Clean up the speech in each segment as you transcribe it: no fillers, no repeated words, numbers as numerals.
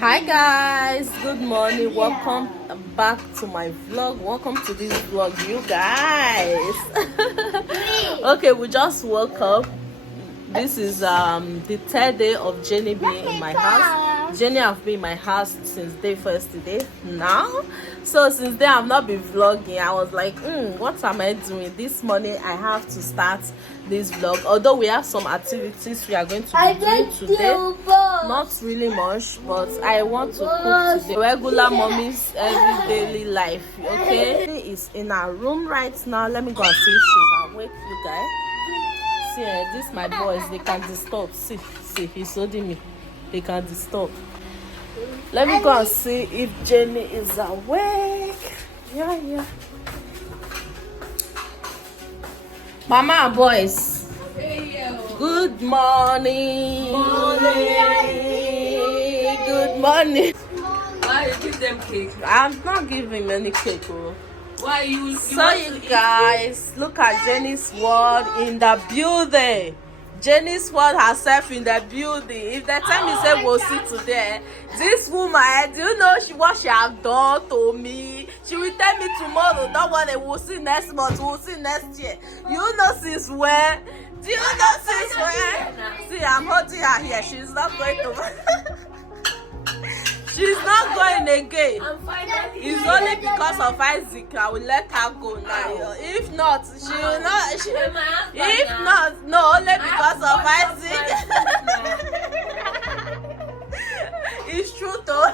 Hi guys, good morning. Welcome back to my vlog. Welcome to this vlog, you guys. Okay, we just woke up. This is the third day of Jenny being in my house. Jenny have been in my house since day first today now. So since then I've not been vlogging. I was like, what am I doing? This morning I have to start this vlog. Although we have some activities we are going to be doing today. Not really much, but I want to cook today. Regular mommy's everyday life. Okay, Jenny is in her room right now. Let me go and see if she's awake, you guys. See, this my boys, they can disturb. See, he's holding me. They can disturb. Let me go and see if Jenny is awake. Yeah. Mama and boys, good morning. Good morning. Why you give them cake? I'm not giving any cake. Oh. Why you So you guys, look at Jenny's world in the building. Jenny's world herself in the building. If the time you say we'll sit today, this woman, do you know what she have done to me? She will tell me tomorrow, don't worry, we'll see next month, we'll see next year. You know since when? Do you know since when? See, I'm holding her here. She's not going to. She's not going again. It's only because of Isaac I will let her go now. If not, she will not. If not, no, only because of Isaac. It's true though.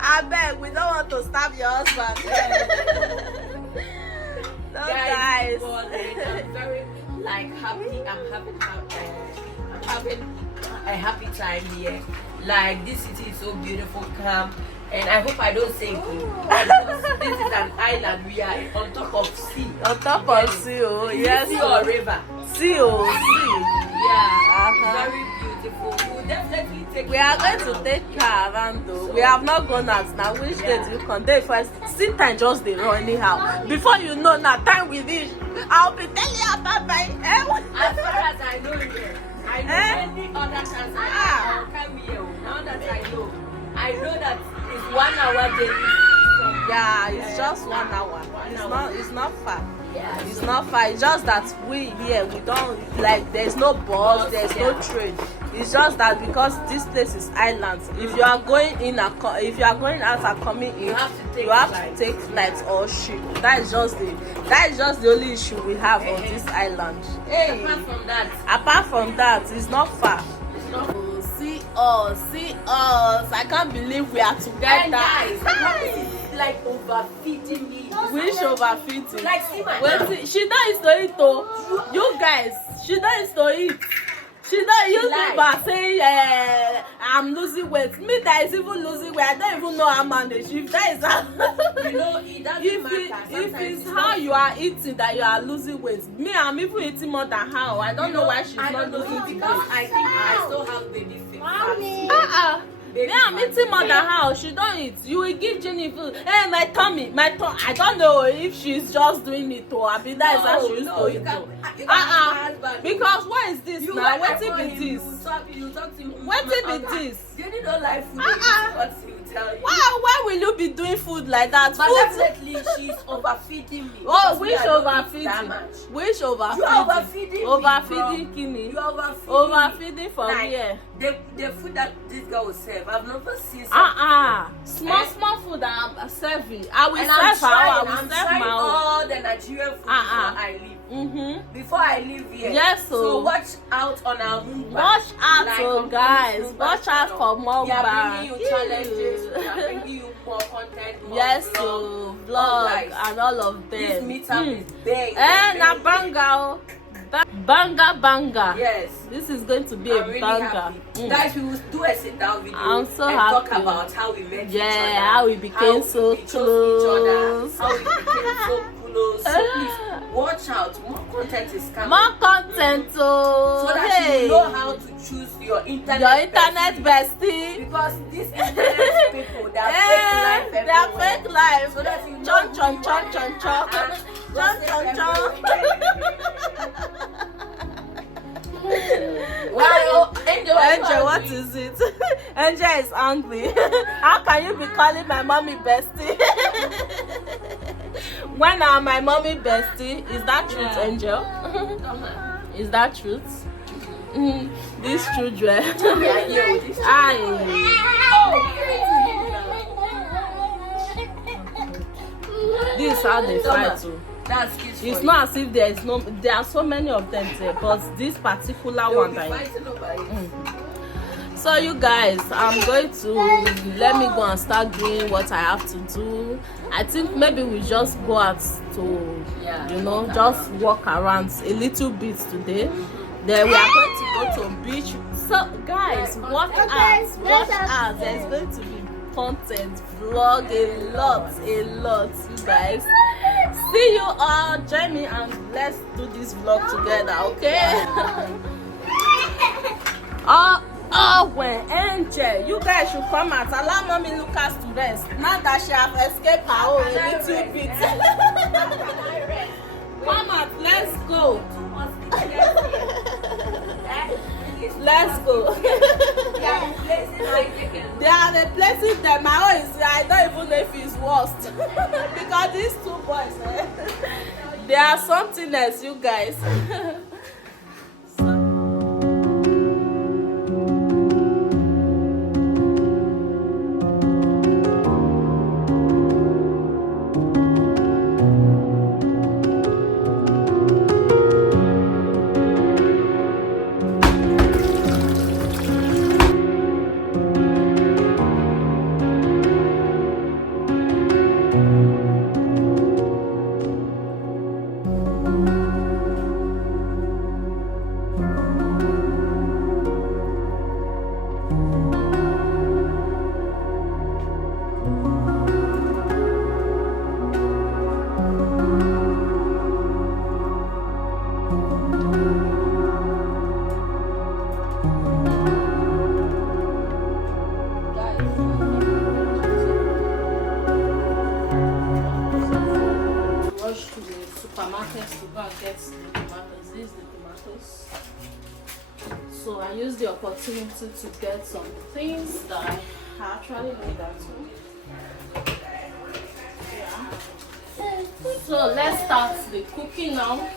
I beg, we don't want to stab your husband. No, guys. I'm very happy. I'm having a happy time here. Like, this city is so beautiful, calm, and I hope I don't sink because this is an island. We are on top of sea. On top of sea, oh yes. Sea or river. Sea, oh sea. Yeah, very beautiful. We'll definitely take. We are going to take caravan though. We have not gone out now. Which day do you come? Day first. See time just dey run anyhow. Before you know, now time with this, I'll be telling you about my. As far as I know here. I know any other chance I'll come here. Now that I know that it's 1 hour daily. Yeah, it's just 1 hour. It's not far. Yeah, it's not far. It's just that we don't like. There's no bus. There's no train. It's just that because this place is island. If you are going in if you are going out and coming in, you have to take flight or ship. That is just the only issue we have on this island. Hey. Apart from that, it's not far. It's not. See us. I can't believe we are together. Hey, guys, like overfeeding me. Which overfeeding? Like, see my wait, she don't used to eat though. You guys, she don't used to eat. She don't use people saying I'm losing weight. Me that is even losing weight. I don't even know how to manage. If that is how if it's how you are eating that you are losing weight. Me, I'm even eating more than her. I don't know why she's not losing weight. Because I think I still have baby face. Yeah, I'm eating more than her. She don't eat. You will give Jenny food. Hey, my tummy. I don't know if she's just doing it or I mean that is how she used to eat. Because what is this now? What is this? What is this? Jenny don't like food. What she will tell you. Why will you be doing food like that? But definitely she's overfeeding me. Oh, which overfeeding? Which overfeeding? You are overfeeding me. Overfeeding Kini. You are overfeeding. Overfeeding for where? The food that this girl will serve, I've never seen. Small food that I'm serving. I will I'm serve trying my own. all the Nigerian food before I leave. Before I leave here. Yes, so watch out on our move. Watch out, guys. Watch out for more. We are bringing you challenges. We are bringing you more content. More yes, so vlog and all of them. This meetup is big. Na banga. Banga. Yes. This is going to be a really banga. Guys, we will do a sit down video. I'm so and happy. Talk about how we met each other. Yeah, how we became so close. How we became so close. So please watch out. More content is coming. More content, so that you know how to choose your internet bestie. Because these internet people, they are fake life. They are fake life. So that you know chon. Why Angel, what is it? Angel is angry. How can you be calling my mommy bestie? When am my mommy bestie? Is that truth, Angel? Is that truth? These children. This is how they fight too. That's kids. It's not as if there are so many of them there, but this particular one that So you guys, I'm going to let me go and start doing what I have to do. I think maybe we just go out to just walk around a little bit today. Then we are going to go to a beach. So guys, watch out. There's going to be content, vlog, a lot, you guys. See you all, join me and let's do this vlog together, okay? When Angel, you guys should come out. Allow mommy Lucas to rest. Now that she have escaped her own a little bit. Come out, let's go. Let's go. They are replacing them. My own is, I don't even know if it's worst. Because these two boys, they are something else, you guys. To go and get the tomatoes. These are the tomatoes. So I use the opportunity to get some things that I actually need at home. Yeah. So let's start the cooking now.